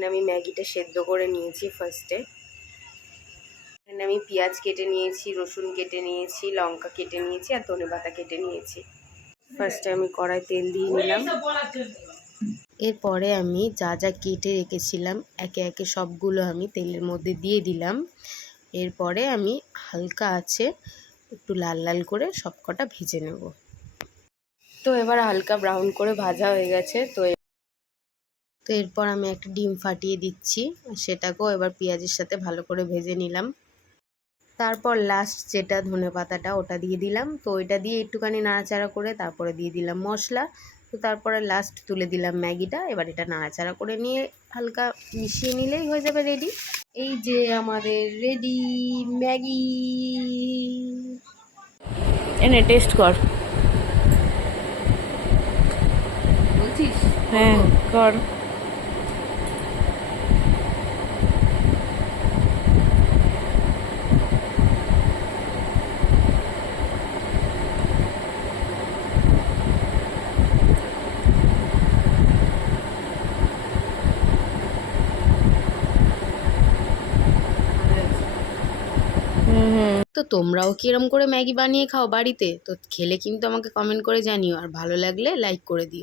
এখানে আমি ম্যাগিটা সেদ্ধ করে নিয়েছি ফার্স্টে। এখানে আমি পেঁয়াজ কেটে নিয়েছি, রসুন কেটে নিয়েছি, লঙ্কা কেটে নিয়েছি আর ধনেপাতা কেটে নিয়েছি। ফার্স্টে আমি কড়াই তেল দিয়ে নিলাম। এরপরে আমি যা যা কেটে রেখেছিলাম একে একে সবগুলো আমি তেলের মধ্যে দিয়ে দিলাম। এরপরে আমি হালকা আছে একটু লাল লাল করে সবকটা ভেজে নেব। তো এবার হালকা ব্রাউন করে ভাজা হয়ে গেছে। তো এরপর আমি একটা ডিম ফাটিয়ে দিচ্ছি, সেটাকেও এবার পেঁয়াজের সাথে ভালো করে ভেজে নিলাম। তারপর লাস্ট যেটা ধনেপাতাটা ওটা দিয়ে দিলাম। তো ওইটা দিয়ে একটুখানি নাড়াচাড়া করে তারপরে দিয়ে দিলাম মশলা। তো তারপরে লাস্ট তুলে দিলাম ম্যাগিটা। এবার এটা নাড়াচাড়া করে নিয়ে হালকা মিশিয়ে নিলেই হয়ে যাবে রেডি। এই যে আমাদের রেডি ম্যাগি। এনে টেস্ট কর। বলছিস? হ্যাঁ কর। তো তোমরাও কি এরকম করে ম্যাগি বানিয়ে খাও বাড়িতে? তো খেলে কিন্তু আমাকে কমেন্ট করে জানিও, আর ভালো লাগলে লাইক করে দিও।